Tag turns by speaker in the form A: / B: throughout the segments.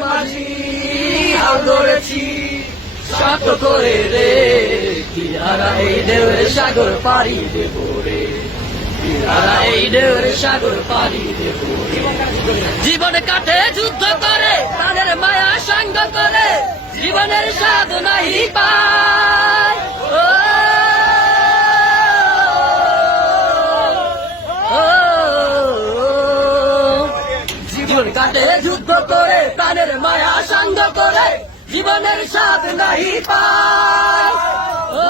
A: মাঝি শত করে রে। কিনারা এই ঢেউয়ের সাগর পাড়ি দেব রে। কিনারা এই ঢেউয়ের সাগর পাড়ি দেব জীবন কাটে, যুদ্ধ করে, তাদের মায়া সঙ্গ করে। জীবনের স্বাদ নাহি কাটে যুদ্ধ করে প্রাণের মায়া সঙ্গ করে জীবনের পায়। ও,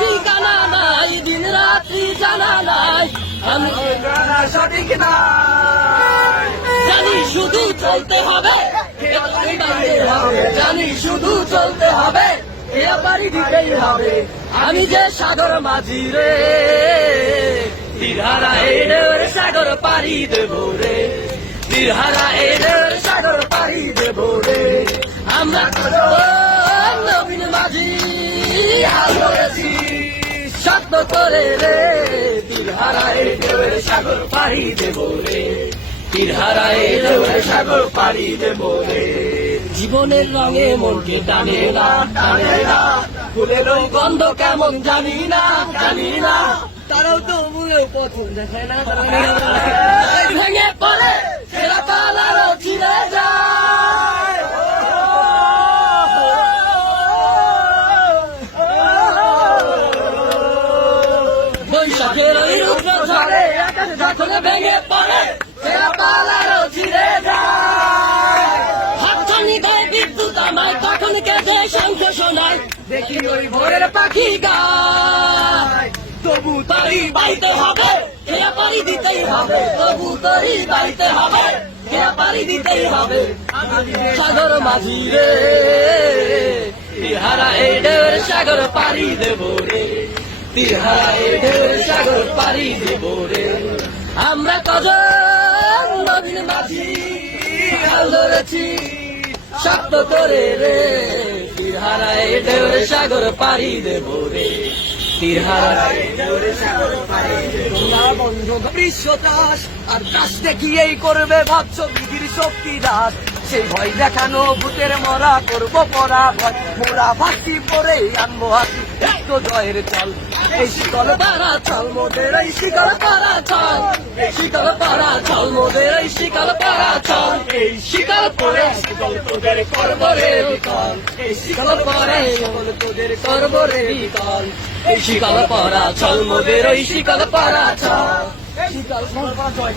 A: ঠিকানা নাই দিন রাত্রি জানা নাই আমি
B: সঠিক
A: জানি শুধু চলতে হবে জানি শুধু চলতে হবে এবারই দিতেই হবে আমি যে সাগর মাঝি রে সাগর পাড়ি দেব রে। সাগর পাড়ি দেব রে। আমরা নবীন মাঝি হাল সত্য করে রে। সাগর পাড়ি দেব রে। তীরহারা এর সাগর পাড়ি দেব রে। জীবনের রঙে মনকে টানে না টানে না। ফুলের গন্ধ কেমন জানি না জানি না।
B: তারাও তো মূলেও প্রথম দেখায় না।
A: ভেঙে পড়ে। তখন তবু তারি বাইতে হবে পারি দিতেই হবে, তবু বাইতে হবে দিতেই হবে। সাগর মাঝি রে, তিহারা এই ঢেউয়ের সাগর পারি দেব রে। তিহারা এই ঢেউয়ের সাগর পারি দেব রে। আমরা কজন নবীন মাঝি হাল ধরেছি শক্ত করে রে ঢেউয়ের সাগর পারি দেব রে।
B: আর দাস দেখিয়েই করবে ভাবছ বিধির শক্তি দাস। সেই ভয় দেখানো ভূতের মরা করব পরা ভয় মোরা ভাসি পরে আনব একটু জয়ের চল। এই শীতল
A: পারা চল, মোদের এই শিকাল পারা চল। এই শিকাল পারা চল, মোদের এই শিকাল পারা চল। এই শিকাল পরে শিকাল তোদের করব বিকল। এই শিকাল পরে শিকাল তোদের করব বিকল। এই শিকাল পারা চল, মোদের এই শিকাল পারা চল।
B: শীতল জয়